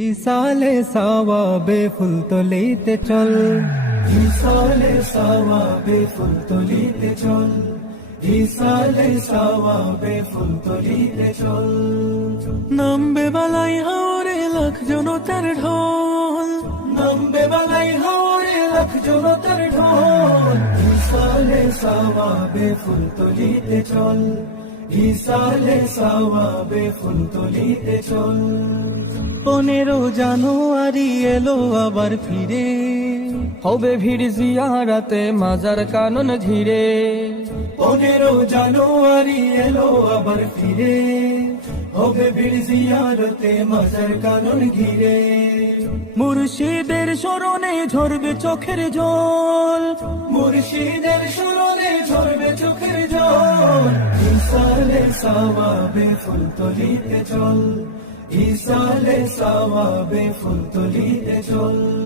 ইসালে সাওয়াবে ফুল তলিতে চল, ইসালে সাওয়াবে ফুল তলিতে চল, ইসালে সাওয়াবে ফুল তলিতে চল। নামবে বালাই হাওরে লাখ জনতার ঢোল, নামবে বালাই হাওরে লাখ জনতার ঢোল। ইসালে সাওয়াবে ফুল তলিতে চল, ইসালে সাওয়াবে ফুল তলিতে চল। 15 জানুয়ারি এলো আবার ফিরে, হবে ভিড় জিয়ারাতে মাজার কানন ঘিরে। 15 জানুয়ারি এলো আবার ফিরে, হবে ভিড় জিয়ারতে মাজার কানন ঘিরে। মুর্শিদের স্মরণে ঝরবে চোখের জল, মুর্শিদের স্মরণে ঝরবে চোখের জল। ইসালে সাওয়াবে ফুল তলিতে চল, ইসালে সাওয়াবে ফুল তলিতে চল।